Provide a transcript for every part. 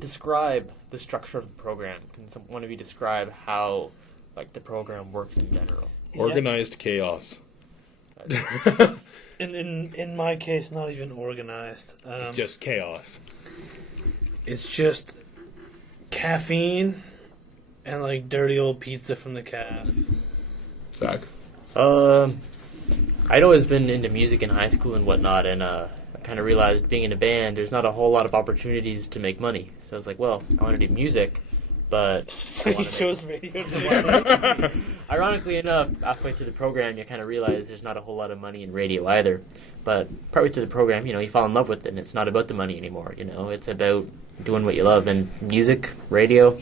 describe the structure of the program. Can one of you describe how, like, the program works in general? Organized chaos. In my case, not even organized. It's just chaos. It's just caffeine and, like, dirty old pizza from the caf. Zach? I'd always been into music in high school and whatnot, and I kind of realized being in a band, there's not a whole lot of opportunities to make money. So I was like, well, I want to do music, but... So you chose radio. Ironically enough, halfway through the program, you kind of realize there's not a whole lot of money in radio either. But partway through the program, you fall in love with it, and it's not about the money anymore, It's about doing what you love, and music, radio,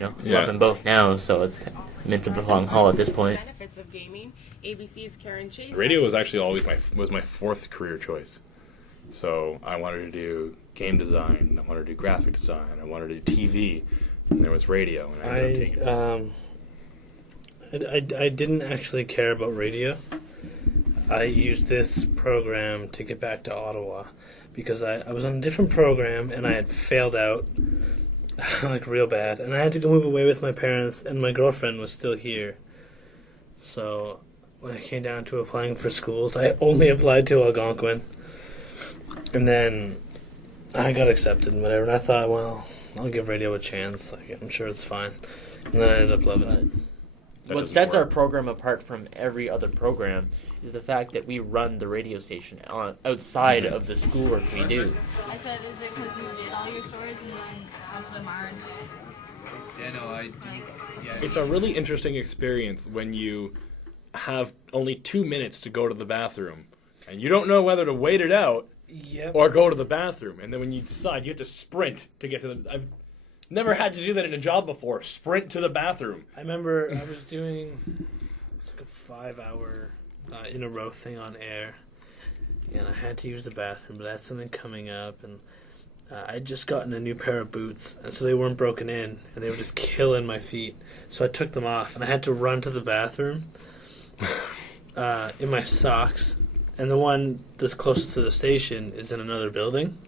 love them both now, so it's meant for the long haul at this point. Benefits of gaming. ABC's Karen Chase. Radio was actually always my fourth career choice. So I wanted to do game design, I wanted to do graphic design, I wanted to do TV, and there was radio. And I ended up taking it. I didn't actually care about radio. I used this program to get back to Ottawa because I was on a different program and I had failed out like real bad, and I had to go move away with my parents, and my girlfriend was still here. So when it came down to applying for schools, I only applied to Algonquin, and then I got accepted and whatever, and I thought, well, I'll give radio a chance. Like, I'm sure it's fine. And then I ended up loving it. What sets our program apart from every other program is the fact that we run the radio station outside of the schoolwork we do. I said, is it because you did all your stories and then some of them aren't? Yeah, no, It's a really interesting experience when you have only 2 minutes to go to the bathroom, and you don't know whether to wait it out or go to the bathroom. And then when you decide, you have to sprint to get to the... I've never had to do that in a job before. Sprint to the bathroom. I remember I was doing it's like a 5-hour in a row thing on air, and I had to use the bathroom, but I had something coming up, and I'd just gotten a new pair of boots, and so they weren't broken in, and they were just killing my feet. So I took them off, and I had to run to the bathroom in my socks, and the one that's closest to the station is in another building.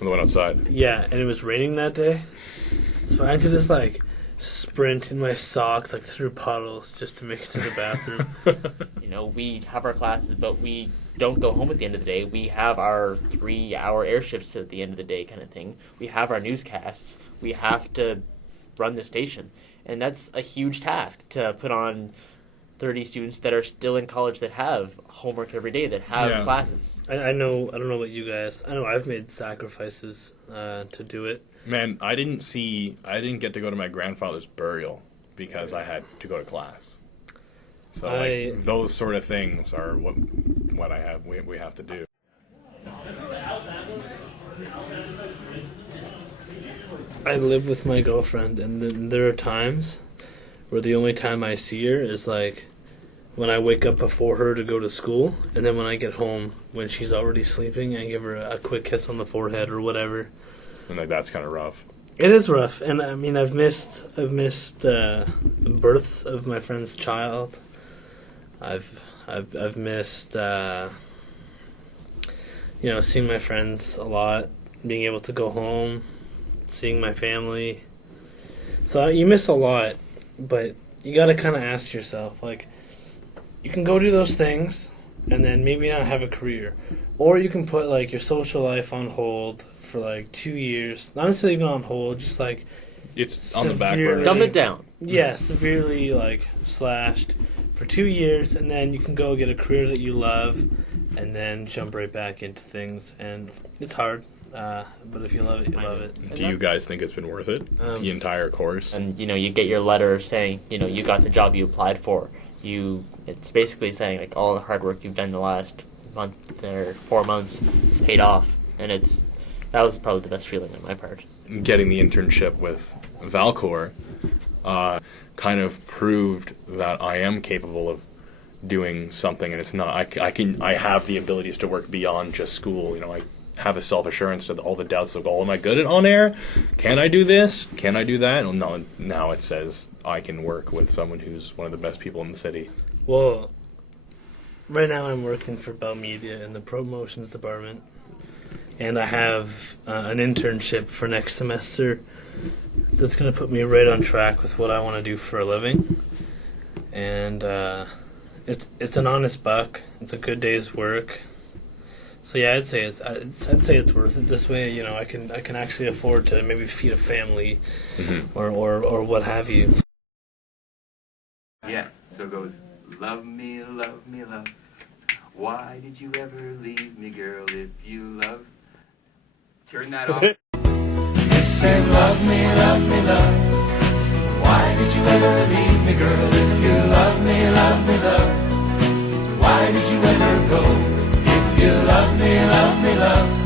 The one outside. Yeah, and it was raining that day, so I had to just, like, sprint in my socks, like, through puddles just to make it to the bathroom. We have our classes, but we don't go home at the end of the day. We have our 3-hour air shifts at the end of the day kind of thing. We have our newscasts. We have to run the station. And that's a huge task to put on 30 students that are still in college that have homework every day, that have classes. I know, I don't know about you guys. I know I've made sacrifices to do it. Man, I didn't get to go to my grandfather's burial because I had to go to class. So those sort of things are what we have to do. I live with my girlfriend, and there are times where the only time I see her is like when I wake up before her to go to school, and then when I get home when she's already sleeping, I give her a quick kiss on the forehead or whatever. And that's kind of rough. It is rough, and I mean I've missed births of my friend's child. I've missed seeing my friends a lot, being able to go home, seeing my family. So you miss a lot, but you got to kind of ask yourself, like, you can go do those things and then maybe not have a career, or you can put like your social life on hold for like 2 years, not necessarily even on hold, just like it's on the back burner. Dumb it down. Yeah, severely like slashed for 2 years, and then you can go get a career that you love, and then jump right back into things. And it's hard, but if you love it, you love it. Do you guys think it's been worth it, the entire course? And you get your letter saying you got the job you applied for. It's basically saying like all the hard work you've done the last month or 4 months is paid off, and that was probably the best feeling on my part. Getting the internship with Valcor kind of proved that I am capable of doing something, and it's not. I have the abilities to work beyond just school. I have a self-assurance to all the doubts of, am I good at on air? Can I do this? Can I do that? Well, no, now it says I can work with someone who's one of the best people in the city. Well, right now I'm working for Bell Media in the promotions department, and I have an internship for next semester that's going to put me right on track with what I want to do for a living. And it's an honest buck. It's a good day's work. So yeah, I'd say it's worth it this way. You know, I can actually afford to maybe feed a family, or what have you. Yeah, so it goes, love me, love me, love. Why did you ever leave me, girl, if you love? Turn that off. They say, love me, love me, love. Why did you ever leave me, girl, if you love me, love me, love? Why did you ever go? If you love me, love me, love.